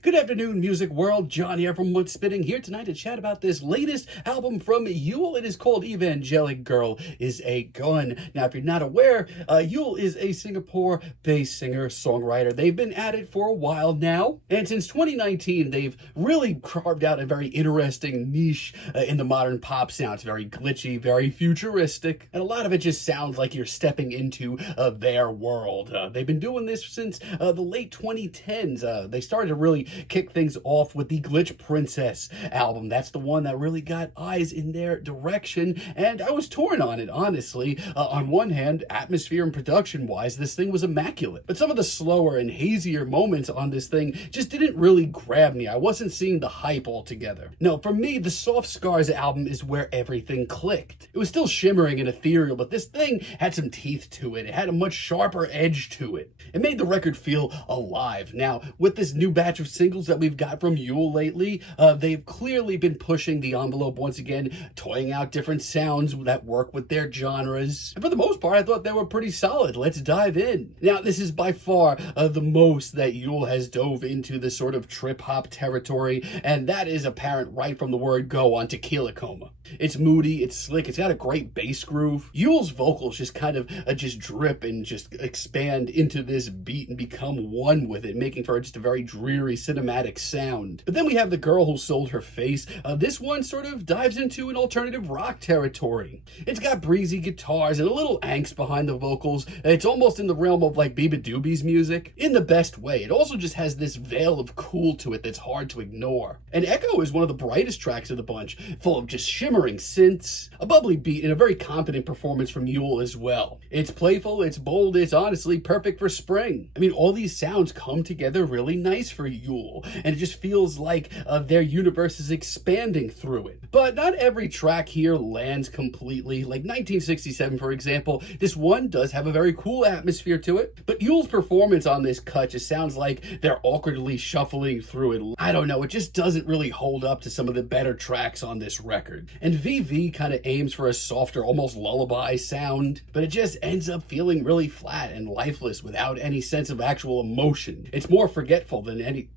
Good afternoon, music world. John here from What's Spinning, here tonight to chat about this latest album from Yeule. It is called Evangelic Girl is a Gun. Now, if you're not aware, Yeule is a Singapore-based singer-songwriter. They've been at it for a while now, and since 2019, they've really carved out a very interesting niche in the modern pop sound. It's very glitchy, very futuristic, and a lot of it just sounds like you're stepping into their world. They've been doing this since the late 2010s. They started to really kick things off with the Glitch Princess album. That's the one that really got eyes in their direction, and I was torn on it, honestly. On one hand, atmosphere and production-wise, this thing was immaculate, but some of the slower and hazier moments on this thing just didn't really grab me. I wasn't seeing the hype altogether. No, for me, the Soft Scars album is where everything clicked. It was still shimmering and ethereal, but this thing had some teeth to it. It had a much sharper edge to it. It made the record feel alive. Now, with this new batch of singles that we've got from Yeule lately, they've clearly been pushing the envelope once again, toying out different sounds that work with their genres. And for the most part, I thought they were pretty solid. Let's dive in. Now, this is by far the most that Yeule has dove into this sort of trip-hop territory, and that is apparent right from the word go on Tequila, Coma. It's moody, it's slick, it's got a great bass groove. Yeule's vocals just kind of just drip and just expand into this beat and become one with it, making for just a very dreary cinematic sound. But then we have The Girl Who Sold Her Face. This one sort of dives into an alternative rock territory. It's got breezy guitars and a little angst behind the vocals. It's almost in the realm of like Biba Doobie's music, in the best way. It also just has this veil of cool to it that's hard to ignore. And Echo is one of the brightest tracks of the bunch, full of just shimmering synths, a bubbly beat, and a very confident performance from Yeule as well. It's playful, it's bold, it's honestly perfect for spring. I mean, all these sounds come together really nice for Yeule, and it just feels like their universe is expanding through it. But not every track here lands completely. Like 1967, for example, this one does have a very cool atmosphere to it, but Yeule's performance on this cut just sounds like they're awkwardly shuffling through it. I don't know, it just doesn't really hold up to some of the better tracks on this record. And VV kind of aims for a softer, almost lullaby sound, but it just ends up feeling really flat and lifeless without any sense of actual emotion. It's more forgetful than any...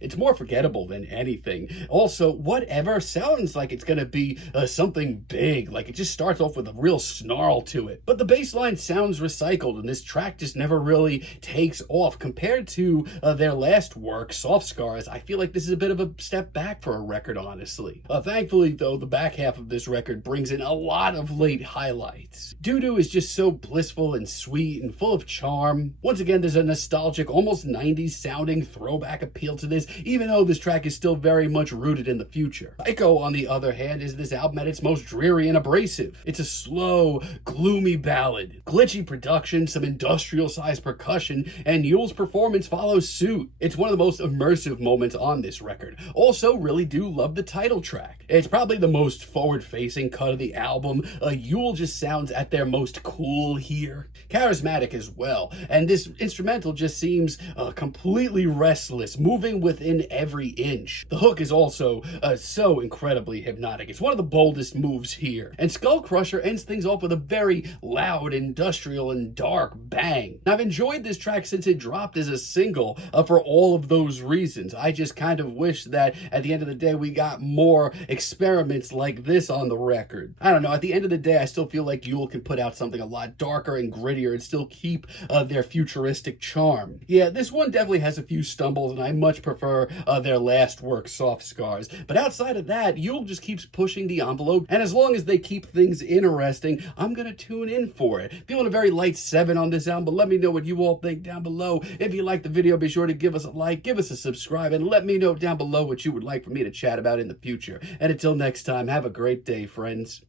It's more forgettable than anything. Also, whatever sounds like it's gonna be something big. Like it just starts off with a real snarl to it. But the bass line sounds recycled, and this track just never really takes off. Compared to their last work, Soft Scars, I feel like this is a bit of a step back for a record, honestly. Thankfully, though, the back half of this record brings in a lot of late highlights. Dudu is just so blissful and sweet and full of charm. Once again, there's a nostalgic, almost 90s sounding throwback appeal to this, even though this track is still very much rooted in the future. Saiko, on the other hand, is this album at its most dreary and abrasive. It's a slow, gloomy ballad. Glitchy production, some industrial-sized percussion, and Yeule's performance follows suit. It's one of the most immersive moments on this record. Also, really do love the title track. It's probably the most forward-facing cut of the album. Yeule just sounds at their most cool here. Charismatic as well, and this instrumental just seems completely restless, moving within every inch. The hook is also so incredibly hypnotic. It's one of the boldest moves here. And Skullcrusher ends things off with a very loud, industrial, and dark bang. Now, I've enjoyed this track since it dropped as a single for all of those reasons. I just kind of wish that at the end of the day we got more experiments like this on the record. I don't know, at the end of the day I still feel like Yeule can put out something a lot darker and grittier and still keep their futuristic charm. Yeah, this one definitely has a few stumbles, and I much prefer their last work, Soft Scars. But outside of that, Yeule just keeps pushing the envelope, and as long as they keep things interesting, I'm gonna tune in for it. Feeling a very light 7 on this album, but let me know what you all think down below. If you liked the video, be sure to give us a like, give us a subscribe, and let me know down below what you would like for me to chat about in the future. And until next time, have a great day, friends.